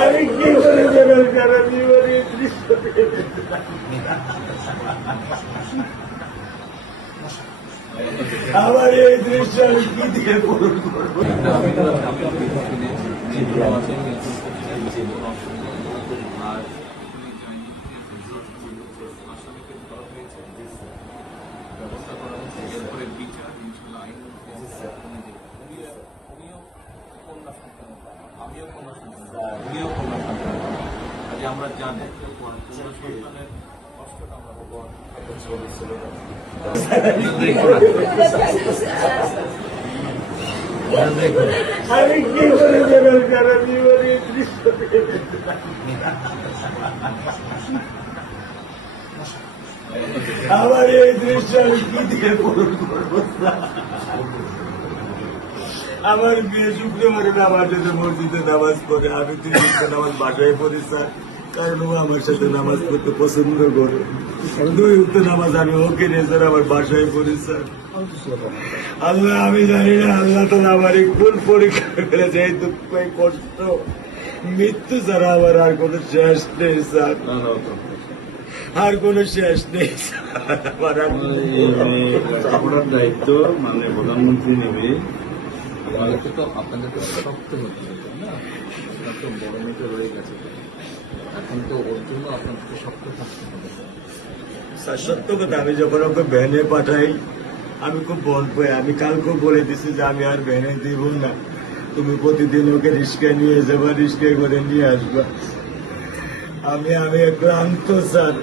আমি কি করে দেবেন কারণ আমার এই দৃশ্য আমি কি দিয়ে পূরণ করবো? আমরা জানি সন্তানের কষ্টটা আমরা আমি কি করে দেবেন কারণ এই দৃশ্য আমার এই দৃশ্য আমি কি দিয়ে পূরণ করবো? আমার মেয়ে শুক্রবারে আমার সাথে মসজিদে নামাজ পড়ে, আমি 3 নামাজ বাসায় পড়ি স্যার, কারণ ও আমার সাথে নামাজ পড়তে পছন্দ করে। 2 নামাজ আমি ওকে নিয়ে স্যার আমার বাসায় পড়ি স্যার। আল্লাহ আমি জানি না আল্লাহ তো আমার কোন পরীক্ষা করেছে, এই দুঃখ এই কষ্ট মৃত্যু ছাড়া আমার আর কোনো শেষ নেই স্যার, আর কোনো শেষ নেই স্যার। আপনার দায়িত্ব মানে প্রধানমন্ত্রী নেবে, আমাদেরকে তো আপনাদেরকে শক্ত হতে হবে না, আপনার তো বড় মেয়েটা রয়ে গেছে, এখন তো ওর জন্য আপনাদেরকে শক্ত থাকতে হবে স্যার। সত্য কথা, আমি যখন ওকে ভ্যানে পাঠাই আমি খুব বল পাই, আমি কালকেও বলে দিছি যে আমি আর ভ্যানে দিব না, তুমি প্রতিদিন ওকে রিস্কায় নিয়ে যাবা, রিস্কায় করে নিয়ে আসবা। আমি ক্লান্ত স্যার,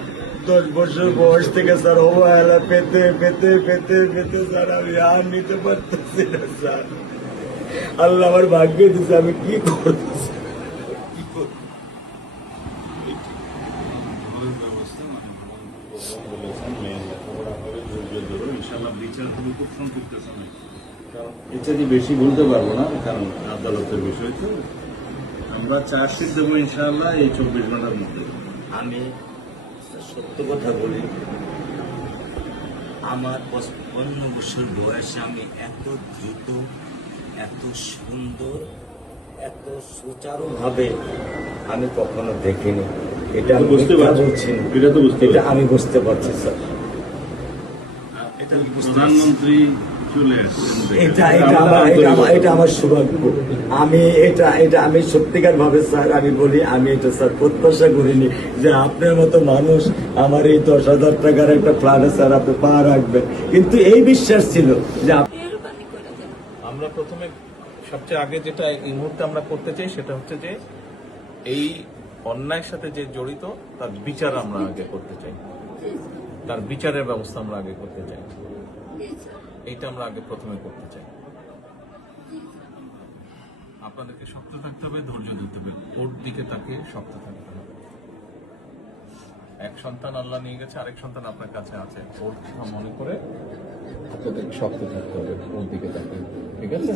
10 বছর বয়স থেকে স্যার অবহেলা পেতে পেতে পেতে পেতে স্যার আমি আর নিতে পারতেছি না স্যার। আল্লাহ আমার ভাগ্য দিচ্ছে, আমি কি করবো? বিচার তুমি খুব সম্পৃক্ত সময়, এটা যে বেশি বলতে পারবো না, কারণ আদালতের বিষয় তো। আমরা চার্জশিট দেবো ইনশাআল্লাহ এই 24 ঘন্টার মধ্যে। আমি সত্য কথা বলি, আমার 55 বছর বয়সে আমি এত দ্রুত, এত সুন্দর, এত সুচারুভাবে আমি কখনো দেখিনি। এটা আমি বুঝতে পারছি, এটা তো বুঝতে, এটা আমি বুঝতে পারছি স্যার। প্রধানমন্ত্রী চলে আসছেন, এটা আমার সৌভাগ্য। আমি সত্যিকার ভাবে স্যার আমি বলি, আমি এটা স্যার প্রত্যাশা করিনি যে আপনার মতো মানুষ আমার এই 10,000 টাকার একটা প্ল্যানে স্যার আপনি পা রাখবেন, কিন্তু এই বিশ্বাস ছিল যে আমরা প্রথমে সবচেয়ে আগে যেটা এই মুহূর্তে আমরা করতে চাই সেটা হচ্ছে যে এই অন্যায়ের সাথে যে জড়িত তার বিচার আমরা আগে করতে চাই, তার বিচারের ব্যবস্থা আমরা আগে করতে চাই, এইটা আমরা আগে প্রথমে করতে চাই। আপনাদেরকে শক্ত থাকতে হবে, ধৈর্য দিতে হবে, ওর দিকে তাকে শক্ত থাকতে হবে। এক সন্তান আল্লাহ নিয়ে গেছে, আরেক সন্তান আপনার কাছে আছে, ওর কথা মনে করে আপনাদেরকে শক্ত থাকতে হবে, ওর দিকে তাকে, ঠিক আছে?